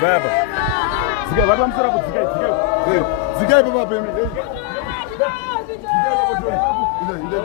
Vai hapa. Sikia watu msura kusikia sikia. Sikia baba pembe. Sikia baba. Ile